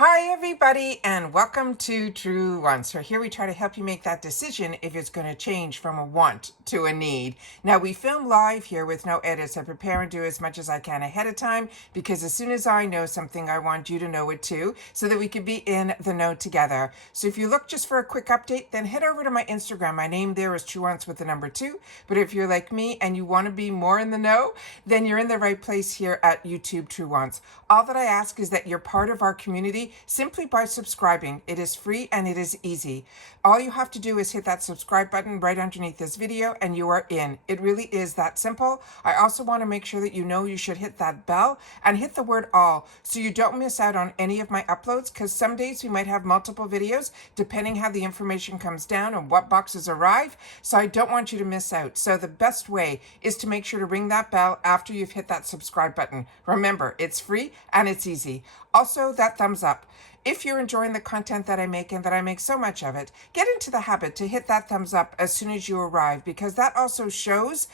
Hi everybody and welcome to Truewants. So here we try to help you make that decision if it's going to change from a want to a need. Now we film live here with no edits. I prepare and do as much as I can ahead of time because as soon as I know something, I want you to know it too so that we could be in the know together. So if you look just for a quick update, then head over to my Instagram. My name there is Truewants with the number 2. But if you're like me and you want to be more in the know, then you're in the right place here at YouTube Truewants. All that I ask is that you're part of our community simply by subscribing. It is free and it is easy. All you have to do is hit that subscribe button right underneath this video and you are in. It really is that simple. I also want to make sure that you know you should hit that bell and hit the word all so you don't miss out on any of my uploads, because some days we might have multiple videos depending how the information comes down and what boxes arrive. So I don't want you to miss out. So the best way is to make sure to ring that bell after you've hit that subscribe button. Remember, it's free and it's easy. Also, that thumbs up. If you're enjoying the content that I make and that I make so much of it, get into the habit to hit that thumbs up as soon as you arrive, because that also shows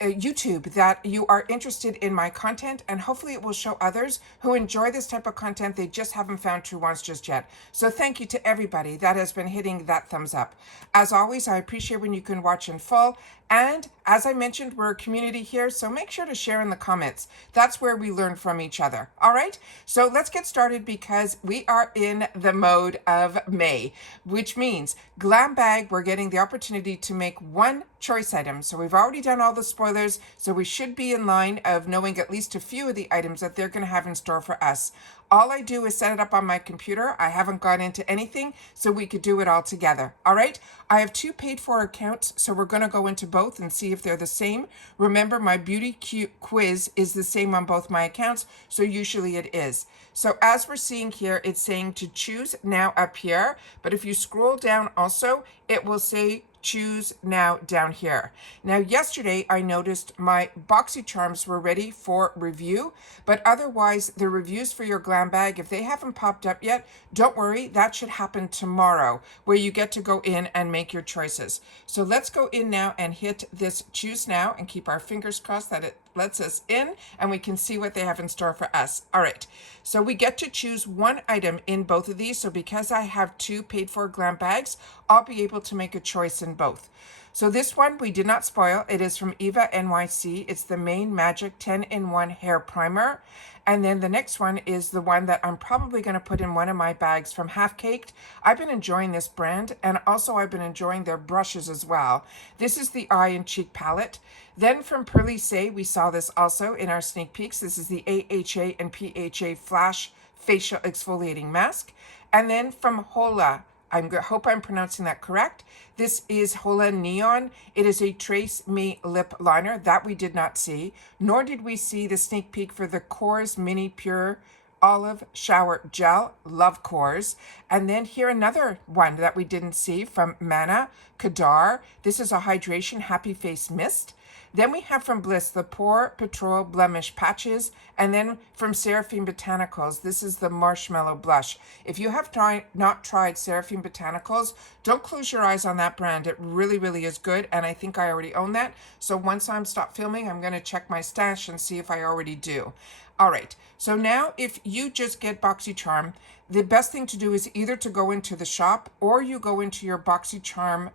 YouTube that you are interested in my content, and hopefully it will show others who enjoy this type of content. They just haven't found Truewants just yet. So thank you to everybody that has been hitting that thumbs up. As always, I appreciate when you can watch in full. And as I mentioned, we're a community here, so make sure to share in the comments. That's where we learn from each other. All right, so let's get started because we are in the mode of May, which means GlamBag, we're getting the opportunity to make one choice item. So we've already done all the spoilers, so we should be in line of knowing at least a few of the items that they're going to have in store for us. All I do is set it up on my computer. I haven't gone into anything, so we could do it all together. All right, I have 2 paid for accounts, so we're going to go into both and see if they're the same. Remember, my beauty quiz is the same on both my accounts, so usually it is. So as we're seeing here, it's saying to choose now up here, but if you scroll down also, it will say choose now down here. Now, yesterday I noticed my BoxyCharms were ready for review, but otherwise the reviews for your GlamBag, if they haven't popped up yet, don't worry, that should happen tomorrow, where you get to go in and make your choices. So let's go in now and hit this choose now and keep our fingers crossed that it lets us in and we can see what they have in store for us. All right, so we get to choose one item in both of these. So because I have 2 paid for GlamBags, I'll be able to make a choice in both. So this one we did not spoil. It is from Eva NYC. It's the Main Magic 10-in-1 hair primer. And then the next one is the one that I'm probably going to put in one of my bags from Half Caked. I've been enjoying this brand, and also I've been enjoying their brushes as well. This is the Eye and Cheek palette. Then from Pearly Say, we saw this also in our sneak peeks. This is the AHA and PHA Flash Facial Exfoliating Mask. And then from Hola, I hope I'm pronouncing that correct. This is Hola Neon. It is a Trace Me lip liner that we did not see, nor did we see the sneak peek for the Kors Mini Pure Olive Shower Gel. Love Kors. And then here another one that we didn't see from Mana Kadar. This is a Hydration Happy Face Mist. Then we have from Bliss the Pore Patrol Blemish Patches. And then from Seraphine Botanicals, this is the Marshmallow Blush. If you have not tried Seraphine Botanicals, don't close your eyes on that brand. It really, really is good. And I think I already own that. So once I'm stopped filming, I'm going to check my stash and see if I already do. All right. So now if you just get BoxyCharm, the best thing to do is either to go into the shop or you go into your BoxyCharm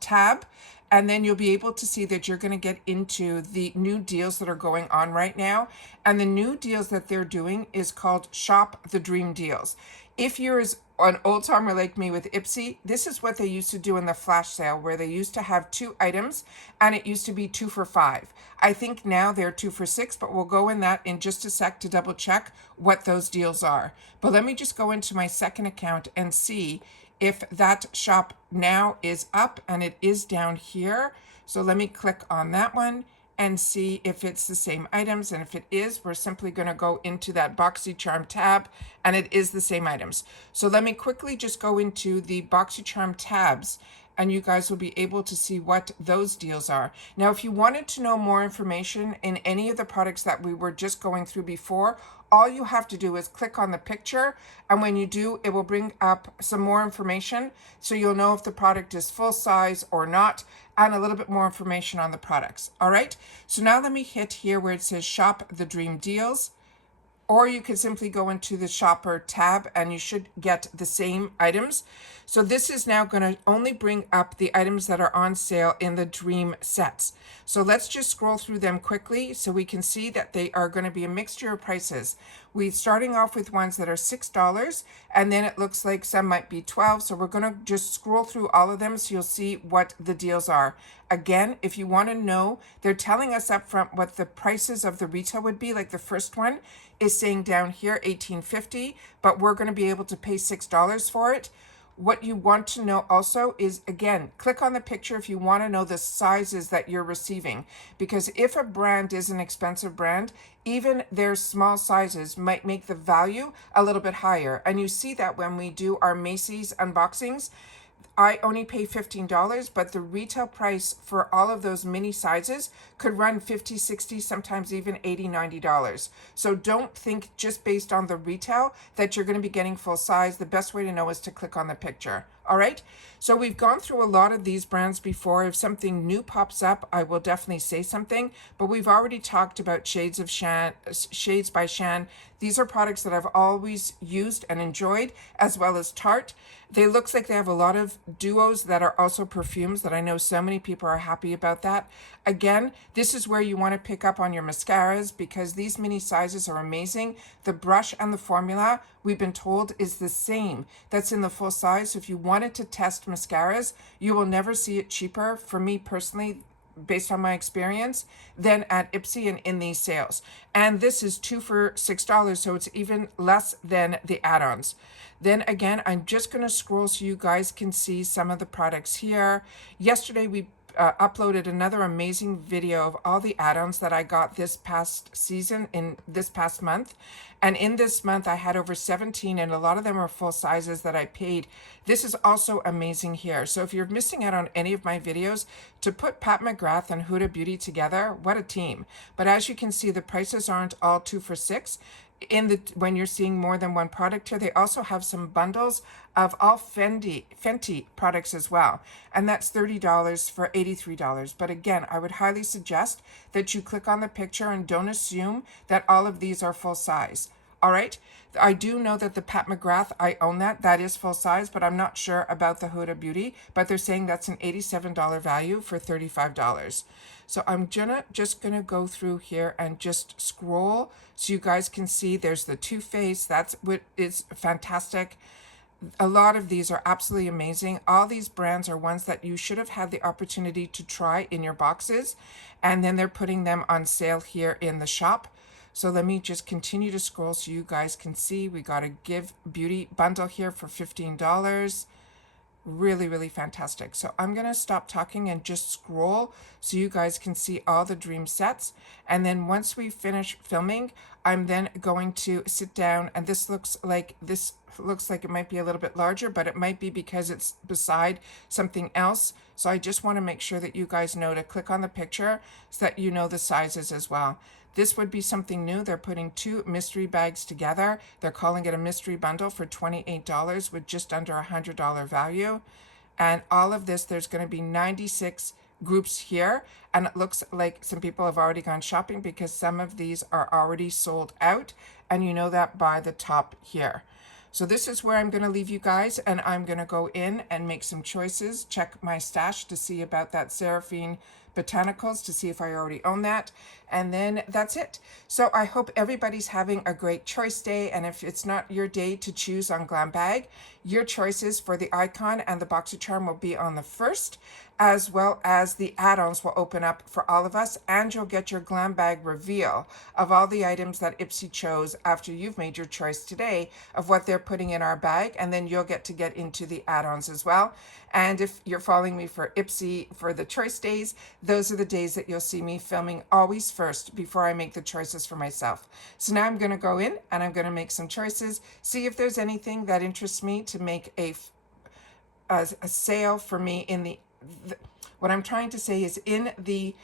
tab, and then you'll be able to see that you're going to get into the new deals that are going on right now. And the new deals that they're doing is called Shop the Dream Deals. If you're an old timer like me with IPSY, this is what they used to do in the flash sale, where they used to have 2 items and it used to be 2 for $5. I think now they're 2 for $6, but we'll go in that in just a sec to double check what those deals are. But let me just go into my second account and see if that shop now is up, and it is down here. So let me click on that one and see if it's the same items. And if it is, we're simply going to go into that BoxyCharm tab, and it is the same items. So let me quickly just go into the BoxyCharm tabs, and you guys will be able to see what those deals are. Now, if you wanted to know more information in any of the products that we were just going through before, all you have to do is click on the picture, and when you do, it will bring up some more information, so you'll know if the product is full size or not, and a little bit more information on the products. All right, so now let me hit here where it says Shop the Dream Deals. or you could simply go into the shopper tab and you should get the same items. So this is now going to only bring up the items that are on sale in the dream sets. So let's just scroll through them quickly so we can see that they are going to be a mixture of prices. We're starting off with ones that are $6, and then it looks like some might be $12. So we're going to just scroll through all of them so you'll see what the deals are. Again, if you want to know, they're telling us up front what the prices of the retail would be. Like the first one is saying down here $18.50, but we're going to be able to pay $6 for it. What you want to know also is, again, click on the picture if you want to know the sizes that you're receiving. Because if a brand is an expensive brand, even their small sizes might make the value a little bit higher. And you see that when we do our Macy's unboxings. I only pay $15, but the retail price for all of those mini sizes could run $50, $60, sometimes even $80, $90. So don't think just based on the retail that you're going to be getting full size. The best way to know is to click on the picture. All right. So we've gone through a lot of these brands before. If something new pops up, I will definitely say something, but we've already talked about Shades by Shan. These are products that I've always used and enjoyed, as well as Tarte. They looks like they have a lot of duos that are also perfumes that I know so many people are happy about that. Again, this is where you want to pick up on your mascaras because these mini sizes are amazing. The brush and the formula, we've been told, is the same. That's in the full size. So if you wanted to test mascaras, you will never see it cheaper. For me personally, based on my experience, than at IPSY and in these sales. And this is 2 for $6, so it's even less than the add-ons. Then again, I'm just going to scroll so you guys can see some of the products here. Yesterday, we uploaded another amazing video of all the add-ons that I got this past season, in this past month. And in this month, I had over 17, and a lot of them are full sizes that I paid. This is also amazing here. So if you're missing out on any of my videos, to put Pat McGrath and Huda Beauty together, what a team. But as you can see, the prices aren't all 2 for $6. When you're seeing more than one product here, they also have some bundles of all Fenty products as well, and that's $30 for $83. But again, I would highly suggest that you click on the picture and don't assume that all of these are full size. All right, I do know that the Pat McGrath, I own that is full size, but I'm not sure about the Huda Beauty, but they're saying that's an $87 value for $35. So I'm just gonna go through here and just scroll so you guys can see there's the Too Faced. That's what is fantastic. A lot of these are absolutely amazing. All these brands are ones that you should have had the opportunity to try in your boxes, and then they're putting them on sale here in the shop. So let me just continue to scroll so you guys can see. We got a Give Beauty bundle here for $15. Really, really fantastic. So I'm going to stop talking and just scroll so you guys can see all the dream sets. And then once we finish filming, I'm then going to sit down, and this looks like it might be a little bit larger, but it might be because it's beside something else. So I just want to make sure that you guys know to click on the picture so that you know the sizes as well. This would be something new. They're putting 2 mystery bags together. They're calling it a mystery bundle for $28 with just under $100 value. And all of this, there's going to be 96 groups here. And it looks like some people have already gone shopping because some of these are already sold out. And you know that by the top here. So this is where I'm going to leave you guys, and I'm going to go in and make some choices, check my stash to see about that Seraphine Botanicals to see if I already own that, and then that's it. So I hope everybody's having a great choice day, and if it's not your day to choose on GlamBag, your choices for the icon and the BoxyCharm will be on the 1st, as well as the add-ons will open up for all of us, and you'll get your GlamBag reveal of all the items that IPSY chose after you've made your choice today of what they're putting in our bag, and then you'll get to get into the add-ons as well. And if you're following me for IPSY for the choice days, those are the days that you'll see me filming always first before I make the choices for myself. So now I'm going to go in and I'm going to make some choices, see if there's anything that interests me to make a sale for me in the what I'm trying to say is in the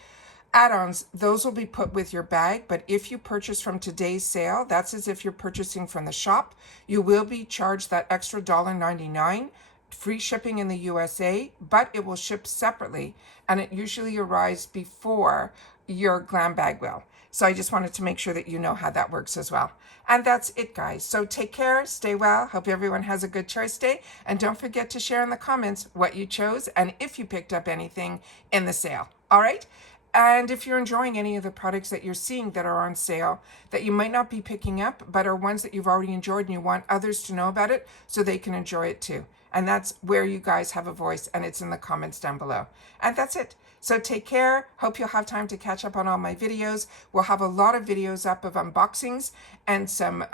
add-ons, those will be put with your bag, but if you purchase from today's sale, that's as if you're purchasing from the shop. You will be charged that extra $1.99, free shipping in the USA, but it will ship separately, and it usually arrives before your GlamBag will. So I just wanted to make sure that you know how that works as well. And that's it, guys. So take care, stay well. Hope everyone has a good choice day. And don't forget to share in the comments what you chose and if you picked up anything in the sale. All right? And if you're enjoying any of the products that you're seeing that are on sale that you might not be picking up, but are ones that you've already enjoyed and you want others to know about it so they can enjoy it too. And that's where you guys have a voice, and it's in the comments down below. And that's it. So take care. Hope you'll have time to catch up on all my videos. We'll have a lot of videos up of unboxings and some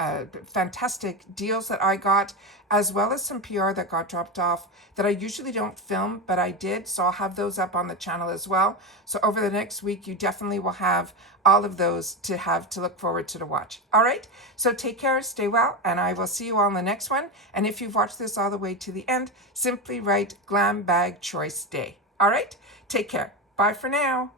fantastic deals that I got, as well as some PR that got dropped off that I usually don't film, but I did. So I'll have those up on the channel as well. So over the next week, you definitely will have all of those to look forward to watch. All right. So take care, stay well, and I will see you all in the next one. And if you've watched this all the way to the end, simply write GlamBag Choice Day. All right. Take care. Bye for now.